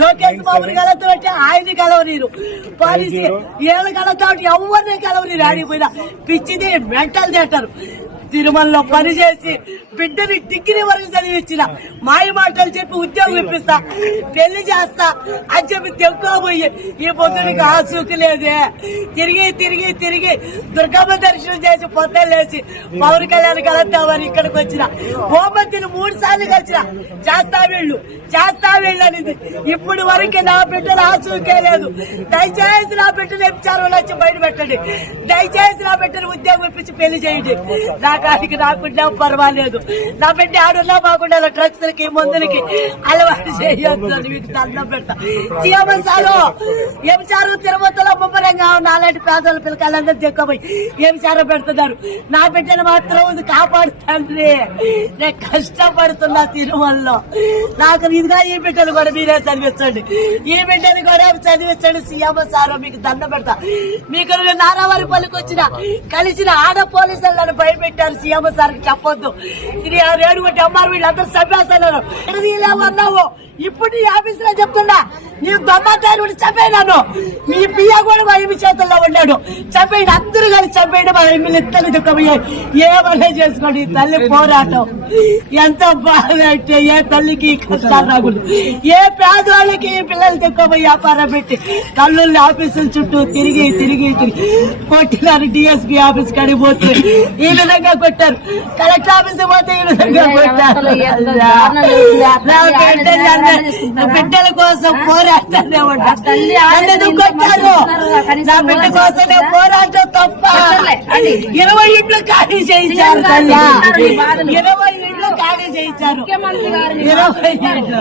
లోకేష్ బాబుని కలతో ఆయన్ని కలవనీరు, పోలీసు ఏళ్ళ కలతో ఎవరిని కలవనీరు. ఆడిపోయినా పిచ్చిది మెంటల్ థియేటర్. తిరుమలలో పనిచేసి బిడ్డని డిగ్రీ వరకు చదివించిన, మాయ మాటలు చెప్పి ఉద్యోగం ఇప్పిస్తా, పెళ్లి చేస్తా అని చెప్పి తెప్పుకోబోయి ఈ పొద్దునికి ఆసూకి లేదే. తిరిగి తిరిగి తిరిగి దుర్గమ్మ దర్శనం చేసి పొద్దులేసి పవన్ కళ్యాణ్ కలుద్దామని ఇక్కడికి వచ్చిన. ఓపతిని 3 సార్లు కలిసిన. చేస్తా వీళ్ళు అనేది. ఇప్పుడు వరకు నా బిడ్డలు ఆసూకే లేదు. దయచేసి నా బిడ్డలు ఎంచారు వచ్చి బయట పెట్టండి. దయచేసి నా బిడ్డను ఉద్యోగం ఇప్పించి పెళ్లి చేయండి. నాకాడికి నాకుంటే పర్వాలేదు. నా బిడ్డ ఆడున్నా బాగుండా డ్రగ్స్ లకి మందులకి అలవాటు చేయొద్దు అని మీకు దండం పెడతా. ఎంచారు తిరుమతలో ముమ్మరంగా నాలాంటి పేదల పిల్లకాయలందరూ చెక్కపోయి ఎంచారు పెడుతున్నారు. నా బిడ్డను మాత్రం కాపాడుతండ్రి. నేను కష్టపడుతున్నా తిరుమలలో. నాకు ఇదిగా ఈ బిడ్డను కూడా మీరే చదివించండి. ఈ బిడ్డను కూడా చదివించండి. సీఎం సార్ మీకు దండం పెడతా. మీకు నారావారి పల్లికి వచ్చిన కలిసిన ఆడ పోలీసులు నన్ను భయపెట్టారు. సీఎం సార్ కి చెప్పొద్దు. ఇది రేడుగొట్టి అమ్మారు వీళ్ళందరూ చంపేస్తున్నారు. అన్నావు ఇప్పుడు నీ ఆఫీస్ లో చెప్తున్నా, నీవు దొమ్మతారు చంపేనాను. మీ పియ్య కూడా మా ఇమి చేతుల్లో ఉన్నాడు. చంపేయండి, అందరూ కానీ చంపేయండి. మా ఇమ్మిని ఇద్దరు దుఃఖమయ్యాయి. ఏమన్నా చేసుకోండి. తల్లి పోరాటం ఎంత బాగా అంటే ఏ తల్లికి కష్టాలు రాకూడదు. ఏ పేదవాళ్ళకి పిల్లలు దుఃఖమయ్యి వ్యాపారం పెట్టి తల్లుల్ని ఆఫీసుల చుట్టూ తిరిగి తిరిగి తిరిగి కొట్టినారు. డిఎస్పీ ఆఫీస్ కడిగి పోతే ఈ విధంగా కొట్టారు. కలెక్టర్ ఆఫీస్ పోతే ఈ విధంగా కొట్టారు. బిడ్డల కోసం పోరాటాన్ని కొట్టారు. నా బిడ్డ కోసం పోరాటం తప్ప 20 ఇండ్లు ఖాళీ చేయించారు. 20 ఇండ్లు ఖాళీ చేయించారు. 20 ఇండ్లు